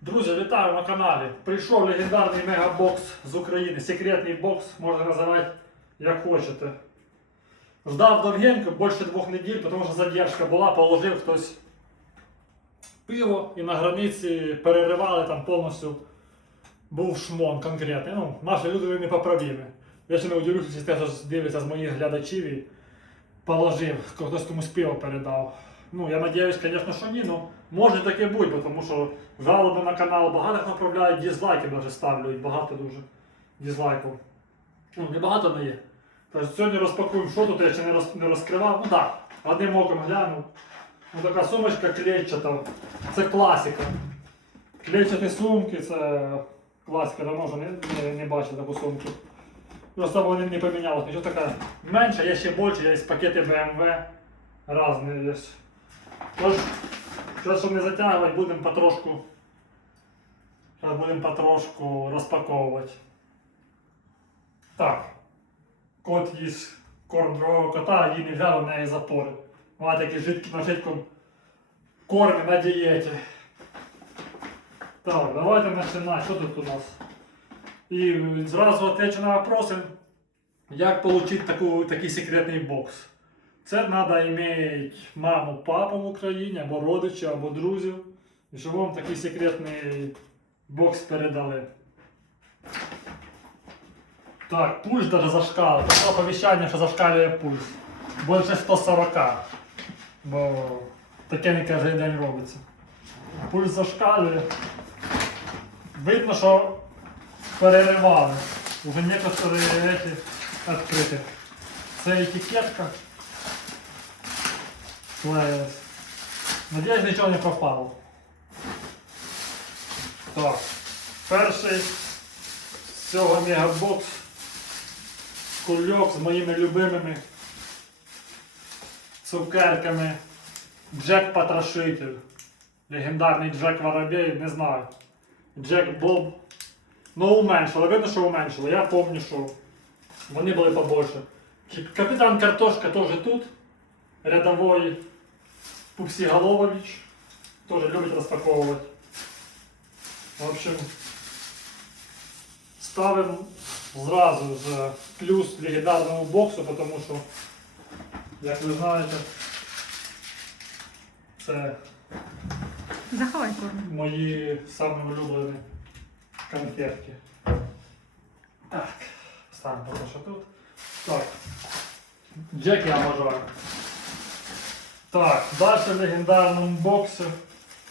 Друзі, вітаю на каналі. Прийшов легендарний мегабокс з України. Секретний бокс, можна називати як хочете. Ждав довгенько, більше двох неділь, тому що задержка була, положив хтось пиво і на границі переривали там повністю. Був шмон конкретний. Ну, наші люди вони непоправімі. Я ще не удивлюся, теж дивляться з моїх глядачів і положив, хтось комусь пиво передав. Ну, я надіюсь, звісно, що ні, ну може таке бути, тому що жалоби на канал багато направляють, дізлайки навіть ставлять, багато дуже дізлайків. Ну, не багато не є. Тож сьогодні розпакуємо, що тут я ще не, роз, не розкривав. Ну так, одним оком глянув. Ну, така сумочка клетчата. Це класика. Клетчаті сумки, це класика, давно вже не, не, не бачив таку сумку. Просто вони не помінялися. Нічого така менша, є ще більше, є пакети BMW. Разні є. Тож, зараз, щоб не затягувати, будемо потрошку. Зараз будемо потрошку розпаковувати. Так. Кот їсть корм другого кота, їй не взяв, у неї запори. Вона такі жидкі на жидкому кормі на дієті. Так, давайте починати. Що тут у нас? І зразу отвечу на вопроси, як отримати такий секретний бокс. Це треба мати маму, папу в Україні, або родичів, або друзів. І щоб вам такий секретний бокс передали. Так, пульс даже зашкалив. Таке оповіщання, що зашкалює пульс. Більше 140. Бо таке не кожен день робиться. Пульс зашкалює. Видно, що переривали. Уже некоторые эти открыты. Це етикетка. Клеїлась. Надіюсь, нічого не пропало. Так. Перший з цього мегабокс. Кульок з моїми любимими цукерками. Джек Потрошитель. Легендарний Джек Воробей, не знаю. Джек Боб. Ну, уменшили. Видно, що уменшили. Я пам'ятаю, що вони були побольше. Капітан Картошка теж тут. Рядовой Пупсі Головович. Теж любить розпаковувати. В общем, ставимо зразу ж плюс легендарному боксу, тому що, як ви знаєте, це Заховай корм. мої самі улюблені конфетки. Так, ставимо поки що тут. Так. Джек я бажаю. Так, далі в легендарному боксі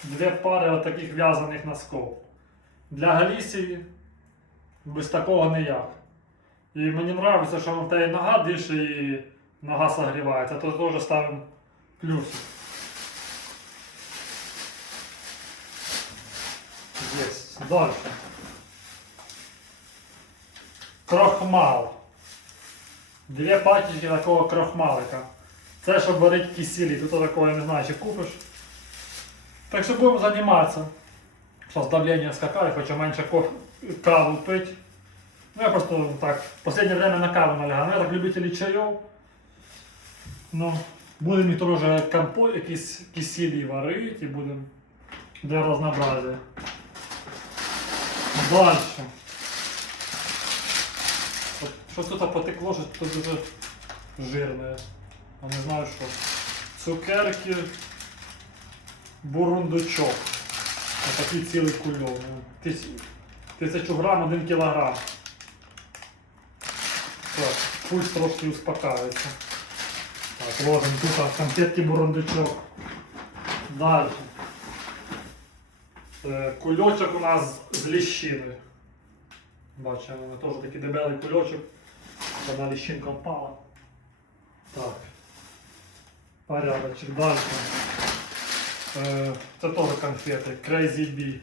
дві пари от в'язаних носков. Для Галісії без такого ніяк. І мені подобається, що в тебе нога дише і нога согрівається, то теж ставимо плюс. Есть. Дальше. Крохмал. Дві пачечки такого крохмалика. Це щоб варити кисілі. Тут такого я не знаю, чи купиш. Так що будемо займатися. Зараз давлення скакає, хочу менше каву пити. Ну я просто так, в останнє время на каву налягаю. Ну, я так любителі чайов. Ну, будемо теж компот, якісь кисілі варити і будемо для разнообразия. От Щось тут потекло, щось тут дуже жирне. Я не знаю що. Цукерки. Бурундучок. Ось такий цілий кульок. Тис- Тисячу грам, один кілограм. Так, пульс трошки успокаивается. Так, ложим тут конфетки бурундучок. Дальше. Е, Кульочок у нас з ліщини. Бачимо, теж такий дебелий кульочок. Одна ліщинка впала. Так. Порядочок. Далі. Е, Це теж конфети. Crazy Bee.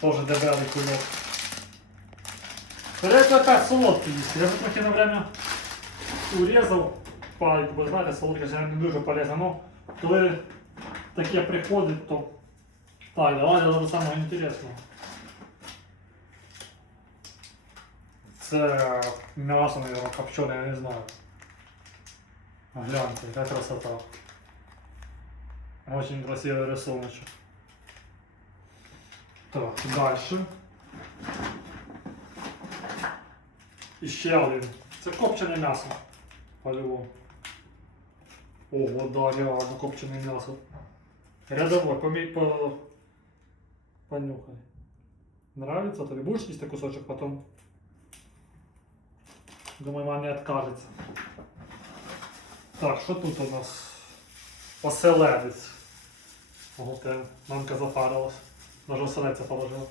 Теж дебелий кульок. Це така солодкий їсть. Я вже трохи на время урізав пальку, бо знаєте, солодка це не дуже полезно. Ну, коли таке приходить, то так, давайте до самого інтересного. Це м'ясо, мабуть, копчене, я не знаю. Гляньте, яка красота. Очень красивый рисуночек. Так, далі. І ще один. Це копчене м'ясо. По-любому. Ого, да, реально копчене м'ясо. Рядовой, помі... по... понюхай. Нравится тобі? Будеш їсти кусочок потом? Думаю, вона не откажеться. Так, що тут у нас? Оселедець. Ого, те, мамка запарилась. Даже оселедця положила.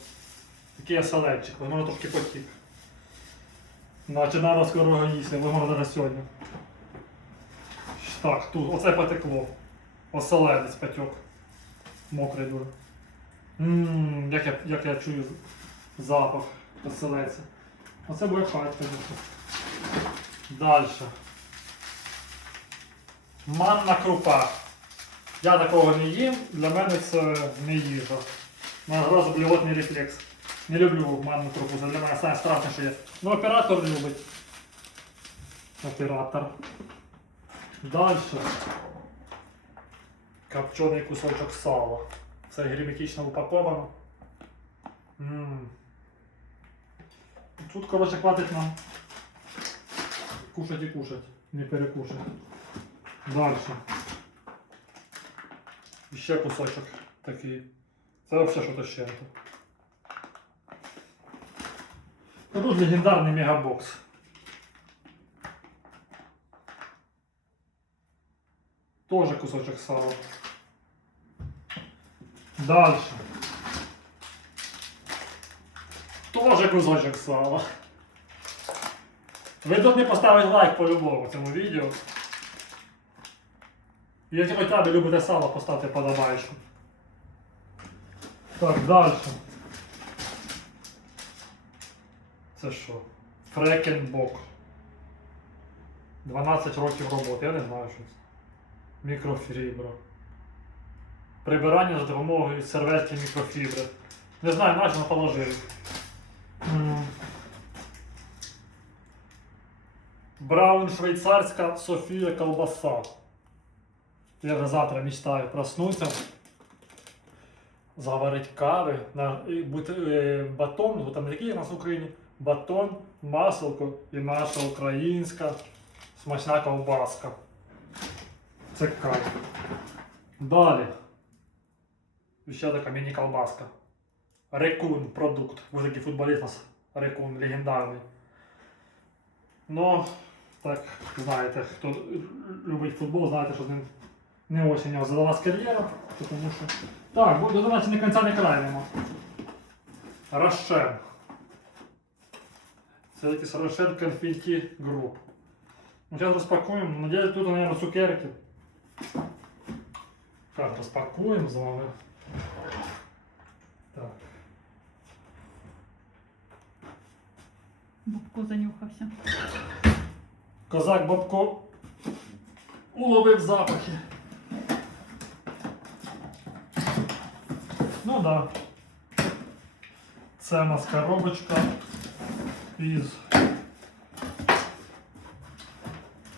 Такий оселедчик, мене трошки потік. Значить, треба скоро їсти, ви можете навіть сьогодні. Так, тут, оце потекло. Оселедець потек. Мокрий дуже. Ммм, як я, як я чую запах оселедця. Оце буде звісно. Далі. Манна крупа. Я такого не їм, для мене це не їжа. У мене одразу блювотний рефлекс. Не люблю манну крупу, це для мене саме страшне, що є. Ну, оператор любить. Оператор. Далі. Копчений кусочок сала. Все герметично упаковано. Тут, коротше, хватить нам кушать і кушать, не перекушать. Далі. І ще кусочок такий. Це взагалі що-то ще. Ну, Тут легендарний мегабокс. Тоже кусочок сала. Дальше. Тоже кусочок сала. Ви тут не поставити лайк по-любому цьому відео. Якщо хоча б любите сало, поставте подобаєчку. Так, далі. Це що? Фрекенбок. 12 років роботи, я не знаю, що це. Мікрофібра. Прибирання за допомогою серветки мікрофібри. Не знаю, наче положили. М. Браун швейцарська Софія колбаса. Я вже завтра мечтаю проснутися, заварити кави, на, е, батон, ну, там який у нас в Україні, батон, маселко і наша українська смачна ковбаска. Це кайф. Далі. Ще така міні-колбаска. Рекун продукт. Ви такий футболіст у нас Рекун легендарний. Ну, так, знаєте, хто любить футбол, знаєте, що з ним не очень його задалась кар'єра, тому що. Так, до нас не кінця не краємо. Рошен. Це якийсь Рошен конфетті груп. Ну, зараз розпакуємо. Надіюсь, тут, мабуть, цукерки. Так, розпакуємо з вами. Так. Бубко занюхався. Козак Бабко уловив запахи. Ну да. Це у нас коробочка із.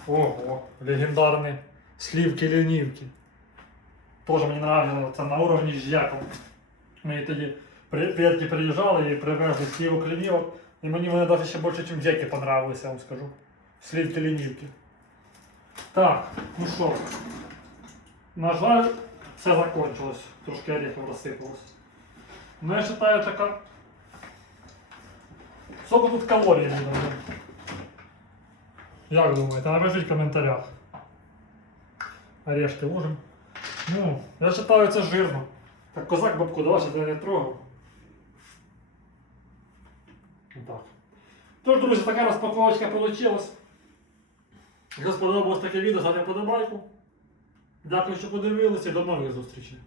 Ого, легендарні слівки лінівки. Тоже мені нравилось, це на уровні з Жяком. Ми тоді предки приїжджали і привезли слівок лінівок. І мені вони навіть ще більше, ніж Джеки понравилися, я вам скажу. Слівки лінівки. Так, ну що. На жаль, все закончилось. Трошки орехів розсипалось. Ну я вважаю така. Сколько тут калорій буде? Як думаєте? Напишіть в коментарях. Орешки ложим. Ну, я вважаю це жирно. Так козак бабку давай, я не трогав. Так. Тож, друзі, така розпаковочка вийшла. Якщо сподобалось таке відео, ставте подобайку. Дякую, що подивилися до нових зустрічей.